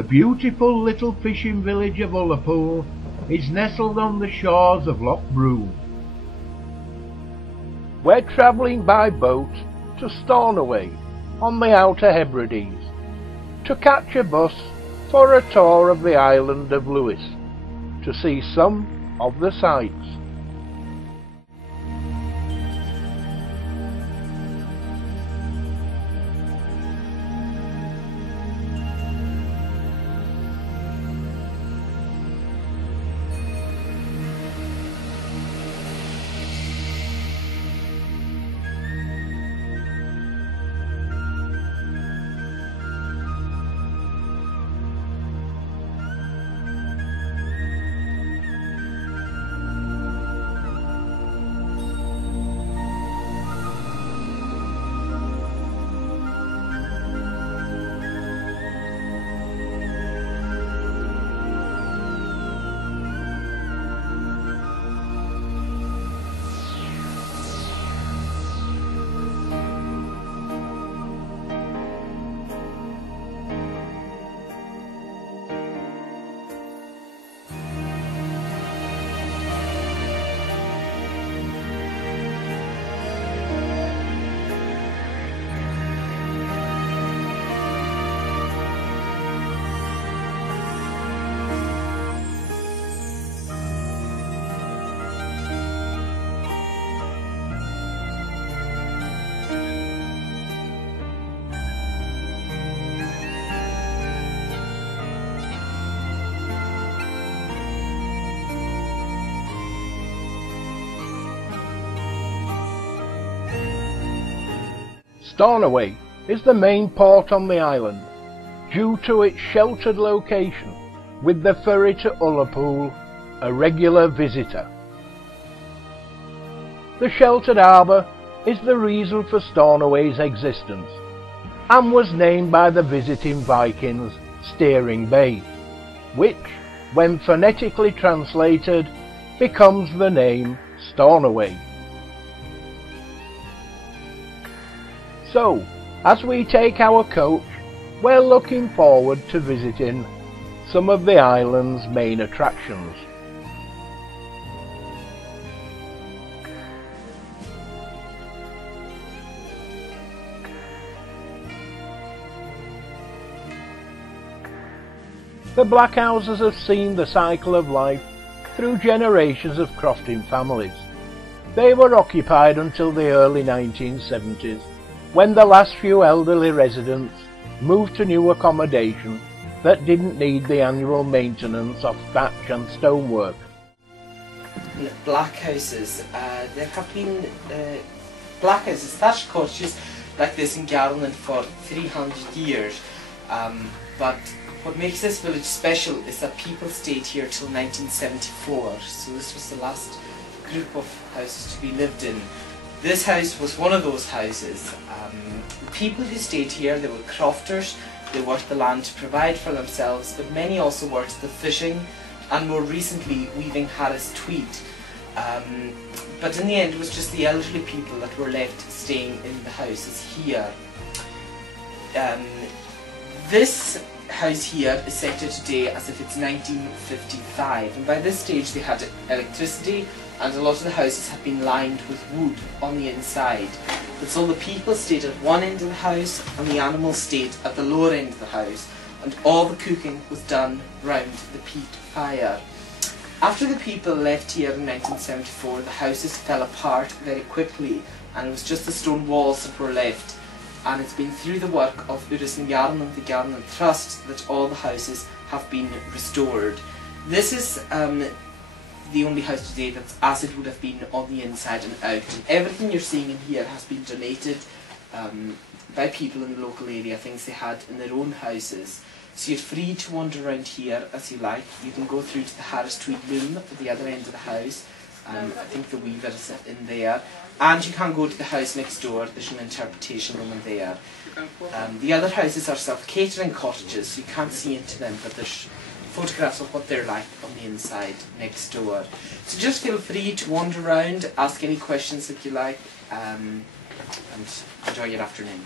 The beautiful little fishing village of Ullapool is nestled on the shores of Loch Broom. We're travelling by boat to Stornoway on the Outer Hebrides to catch a bus for a tour of the island of Lewis to see some of the sights. Stornaway is the main port on the island due to its sheltered location, with the ferry to Ullapool a regular visitor. The sheltered harbour is the reason for Stornoway's existence and was named by the visiting Vikings Steering Bay, which, when phonetically translated, becomes the name Stornoway. So, as we take our coach, we're looking forward to visiting some of the island's main attractions. The Blackhouses have seen the cycle of life through generations of crofting families. They were occupied until the early 1970s, when the last few elderly residents moved to new accommodation that didn't need the annual maintenance of thatch and stonework. Blackhouses. There have been blackhouses, thatched cottages like this in GEARRANNAN for 300 years. But what makes this village special is that people stayed here till 1974, so this was the last group of houses to be lived in. This house was one of those houses. The people who stayed here, they were crofters, they worked the land to provide for themselves, but many also worked the fishing and more recently weaving Harris tweed. But in the end it was just the elderly people that were left staying in the houses here. This house here is set to today as if it's 1955, and by this stage they had electricity and a lot of the houses had been lined with wood on the inside. But so the people stayed at one end of the house and the animals stayed at the lower end of the house, and all the cooking was done round the peat fire. After the people left here in 1974, the houses fell apart very quickly and it was just the stone walls that were left. And it's been through the work of GEARRANNAN, the GEARRANNAN Trust, that all the houses have been restored. This is the only house today that's as it would have been on the inside and out. And everything you're seeing in here has been donated by people in the local area, things they had in their own houses. So you're free to wander around here as you like. You can go through to the Harris tweed loom at the other end of the house. I think the weaver is in there. And you can go to the house next door, there's an interpretation room in there. The other houses are self-catering cottages, so you can't see into them, but there's photographs of what they're like on the inside next door. So just feel free to wander around, ask any questions that you like, and enjoy your afternoon.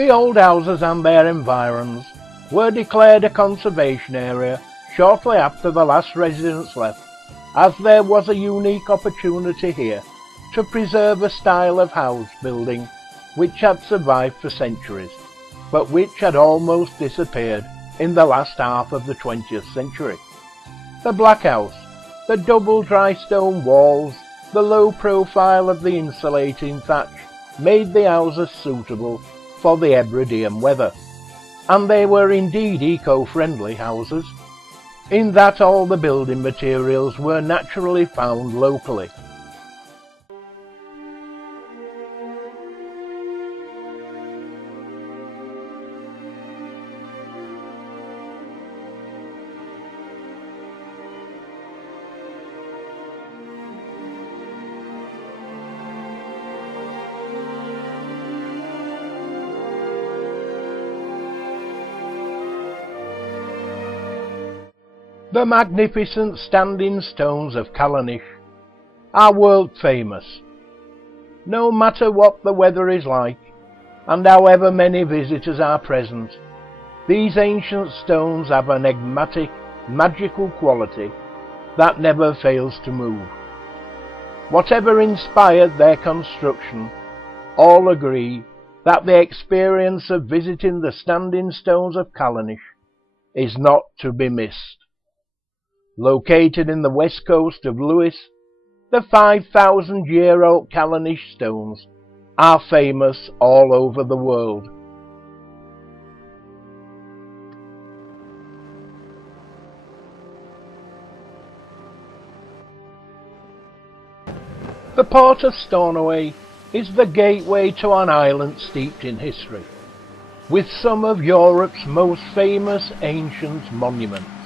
The old houses and their environs were declared a conservation area shortly after the last residents left, as there was a unique opportunity here to preserve a style of house building which had survived for centuries, but which had almost disappeared in the last half of the 20th century. The Black House, the double dry stone walls, the low profile of the insulating thatch made the houses suitable for the Hebridean weather, and they were indeed eco-friendly houses, in that all the building materials were naturally found locally. The magnificent standing stones of Callanish are world famous. No matter what the weather is like, and however many visitors are present, these ancient stones have an enigmatic, magical quality that never fails to move. Whatever inspired their construction, all agree that the experience of visiting the standing stones of Callanish is not to be missed. Located in the west coast of Lewis, the 5,000-year-old Callanish stones are famous all over the world. The port of Stornoway is the gateway to an island steeped in history, with some of Europe's most famous ancient monuments.